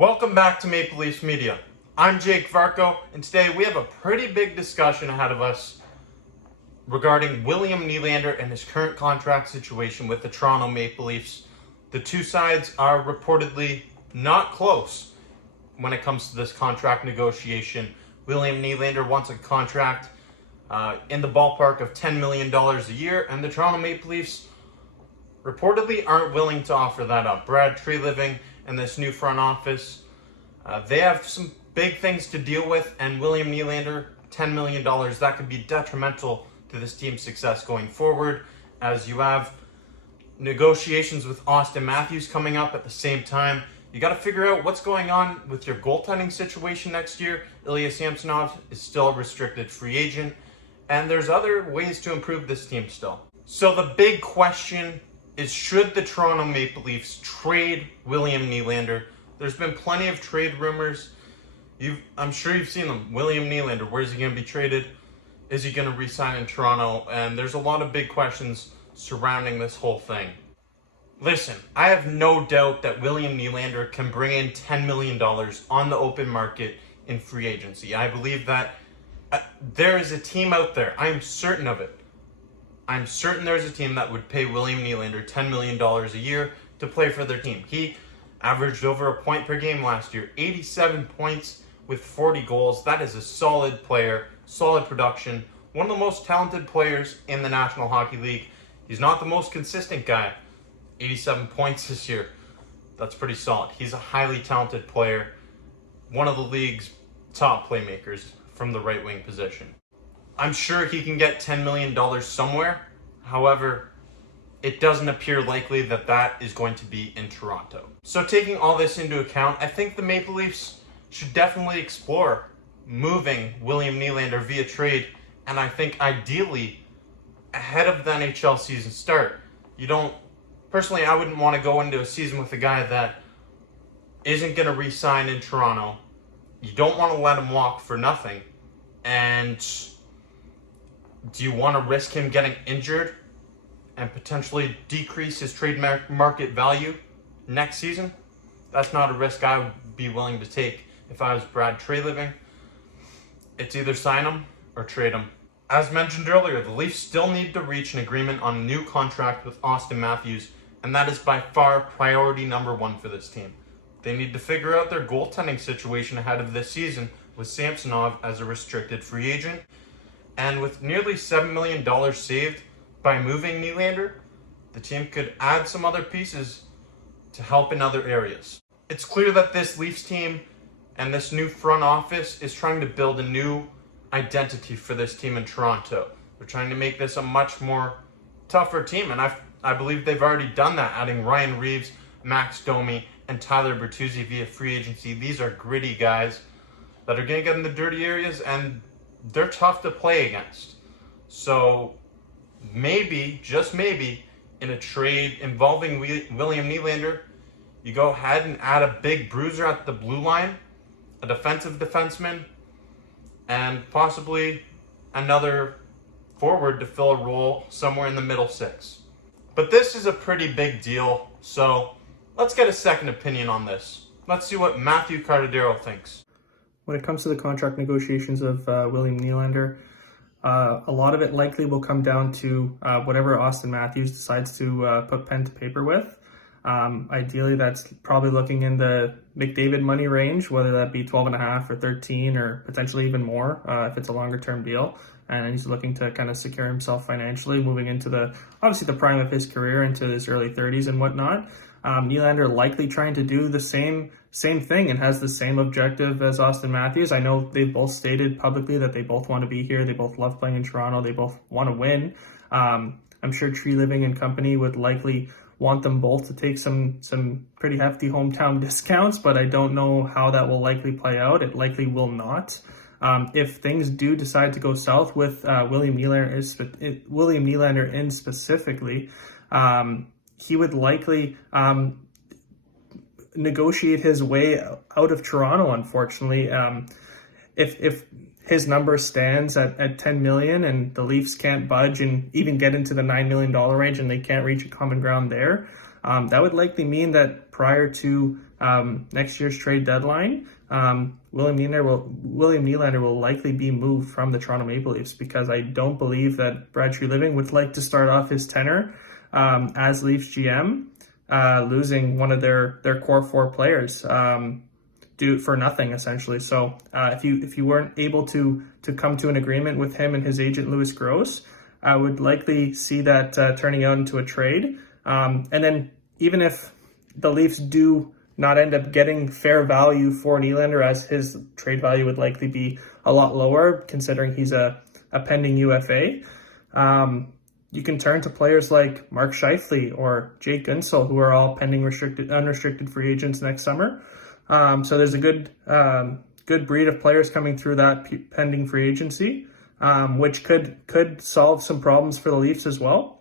Welcome back to Maple Leafs Media. I'm Jake Varco, and today we have a pretty big discussion ahead of us regarding William Nylander and his current contract situation with the Toronto Maple Leafs. The two sides are reportedly not close when it comes to this contract negotiation. William Nylander wants a contract in the ballpark of $10 million a year, and the Toronto Maple Leafs reportedly aren't willing to offer that up. Brad Treliving and this new front office, they have some big things to deal with, and William Nylander, $10 million, that could be detrimental to this team's success going forward, as you have negotiations with Austin Matthews coming up at the same time. You got to figure out what's going on with your goaltending situation next year. Ilya Samsonov is still a restricted free agent, and there's other ways to improve this team still. So the big question is, should the Toronto Maple Leafs trade William Nylander? There's been plenty of trade rumors. I'm sure you've seen them. William Nylander, where's he going to be traded? Is he going to re-sign in Toronto? And there's a lot of big questions surrounding this whole thing. Listen, I have no doubt that William Nylander can bring in $10 million on the open market in free agency. I believe that there is a team out there. I'm certain of it. I'm certain there's a team that would pay William Nylander $10 million a year to play for their team. He averaged over a point per game last year, 87 points with 40 goals. That is a solid player, solid production, one of the most talented players in the National Hockey League. He's not the most consistent guy. 87 points this year. That's pretty solid. He's a highly talented player, one of the league's top playmakers from the right wing position. I'm sure he can get $10 million somewhere. However, it doesn't appear likely that that is going to be in Toronto. So taking all this into account, I think the Maple Leafs should definitely explore moving William Nylander via trade, and I think ideally ahead of the NHL season start. Personally, I wouldn't want to go into a season with a guy that isn't going to re-sign in Toronto. You don't want to let him walk for nothing. And do you want to risk him getting injured and potentially decrease his trade market value next season? That's not a risk I would be willing to take if I was Brad Treliving. It's either sign him or trade him. As mentioned earlier, the Leafs still need to reach an agreement on a new contract with Austin Matthews, and that is by far priority number one for this team. They need to figure out their goaltending situation ahead of this season with Samsonov as a restricted free agent. And with nearly $7 million saved by moving Nylander, the team could add some other pieces to help in other areas. It's clear that this Leafs team and this new front office is trying to build a new identity for this team in Toronto. They're trying to make this a much more tougher team, and I believe they've already done that, adding Ryan Reeves, Max Domi, and Tyler Bertuzzi via free agency. These are gritty guys that are going to get in the dirty areas, and they're tough to play against. So maybe, just maybe, in a trade involving William Nylander, you go ahead and add a big bruiser at the blue line, a defensive defenseman, and possibly another forward to fill a role somewhere in the middle six. But this is a pretty big deal, so let's get a second opinion on this. Let's see what Matthew Cardadero thinks. When it comes to the contract negotiations of William Nylander, a lot of it likely will come down to whatever Austin Matthews decides to put pen to paper with. Ideally, that's probably looking in the McDavid money range, whether that be 12.5 or 13 or potentially even more if it's a longer term deal. And he's looking to kind of secure himself financially, moving into obviously the prime of his career, into his early 30s and whatnot. Nylander likely trying to do the same thing and has the same objective as Austin Matthews. I know they've both stated publicly that they both want to be here. They both love playing in Toronto. They both want to win. I'm sure Treliving and company would likely want them both to take some pretty hefty hometown discounts, but I don't know how that will likely play out. It likely will not. If things do decide to go south with William Nylander in specifically, he would likely negotiate his way out of Toronto, unfortunately. If his number stands at 10 million and the Leafs can't budge and even get into the $9 million range and they can't reach a common ground there, that would likely mean that prior to next year's trade deadline, William Nylander will likely be moved from the Toronto Maple Leafs, because I don't believe that Brad Treliving would like to start off his tenure as Leafs GM losing one of their core 4 players for nothing, essentially. So if you weren't able to come to an agreement with him and his agent Louis Gross, I would likely see that turning out into a trade. And then even if the Leafs do not end up getting fair value for Nylander, as his trade value would likely be a lot lower considering he's a pending UFA, you can turn to players like Mark Scheifele or Jake Guentzel, who are all pending unrestricted free agents next summer. So there's a good breed of players coming through that pending free agency, which could solve some problems for the Leafs as well.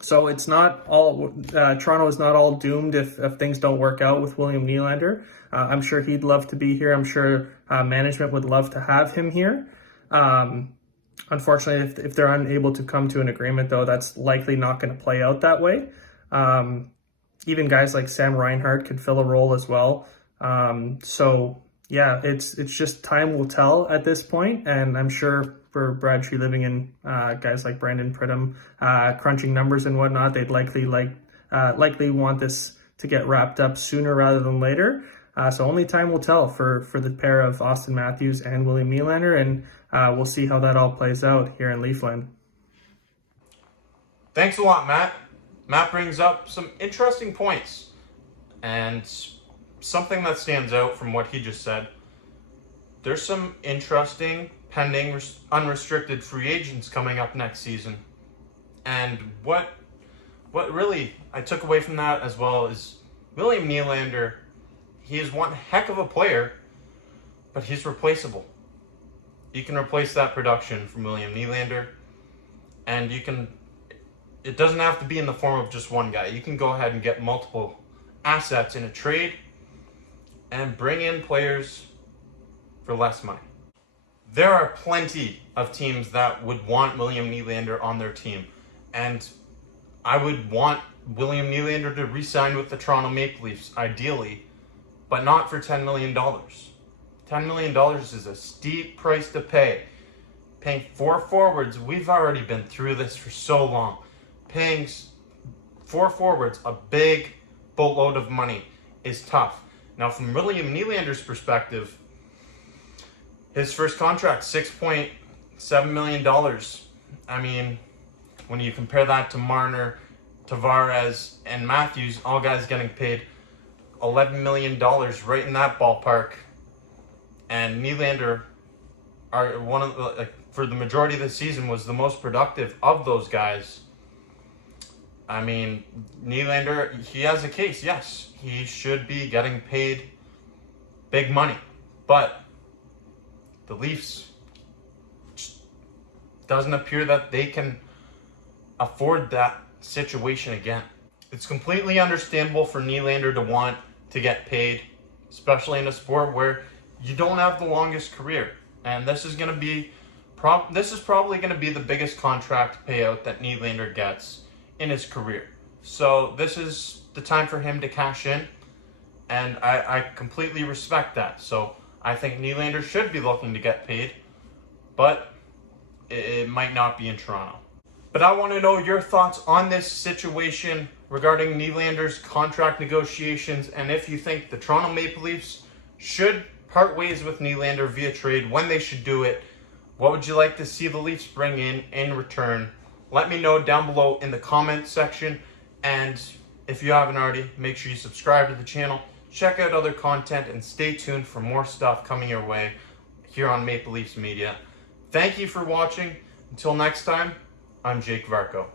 So it's not all Toronto is not all doomed if things don't work out with William Nylander. I'm sure he'd love to be here. I'm sure management would love to have him here. Unfortunately, if they're unable to come to an agreement, though, that's likely not going to play out that way. Even guys like Sam Reinhart could fill a role as well. So yeah, it's just time will tell at this point, and I'm sure for Brad Treliving and guys like Brandon Pridham crunching numbers and whatnot, they'd likely want this to get wrapped up sooner rather than later. So only time will tell for the pair of Austin Matthews and William Nylander, and we'll see how that all plays out here in Leafland. Thanks a lot, Matt. Matt brings up some interesting points, and something that stands out from what he just said. There's some interesting pending unrestricted free agents coming up next season. And what really I took away from that as well is William Nylander. He is one heck of a player, but he's replaceable. You can replace that production from William Nylander, and it doesn't have to be in the form of just one guy. You can go ahead and get multiple assets in a trade and bring in players for less money. There are plenty of teams that would want William Nylander on their team, and I would want William Nylander to re-sign with the Toronto Maple Leafs, ideally, but not for $10 million. $10 million is a steep price to pay. Paying 4 forwards, we've already been through this for so long. Paying 4 forwards a big boatload of money is tough. Now, from William Nylander's perspective, his first contract, $6.7 million. I mean, when you compare that to Marner, Tavares, and Matthews, all guys getting paid $11 million, right in that ballpark. And Nylander, for the majority of the season, was the most productive of those guys. I mean, Nylander, he has a case. Yes, he should be getting paid big money, but the Leafs doesn't appear that they can afford that situation again. It's completely understandable for Nylander to want to get paid, especially in a sport where you don't have the longest career. And this is going to be probably going to be the biggest contract payout that Nylander gets in his career. So this is the time for him to cash in, and I completely respect that. So I think Nylander should be looking to get paid, but it might not be in Toronto. But I want to know your thoughts on this situation regarding Nylander's contract negotiations, and if you think the Toronto Maple Leafs should part ways with Nylander via trade, when they should do it. What would you like to see the Leafs bring in return? Let me know down below in the comments section, and if you haven't already, make sure you subscribe to the channel, check out other content, and stay tuned for more stuff coming your way here on Maple Leafs Media. Thank you for watching. Until next time, I'm Jake Varco.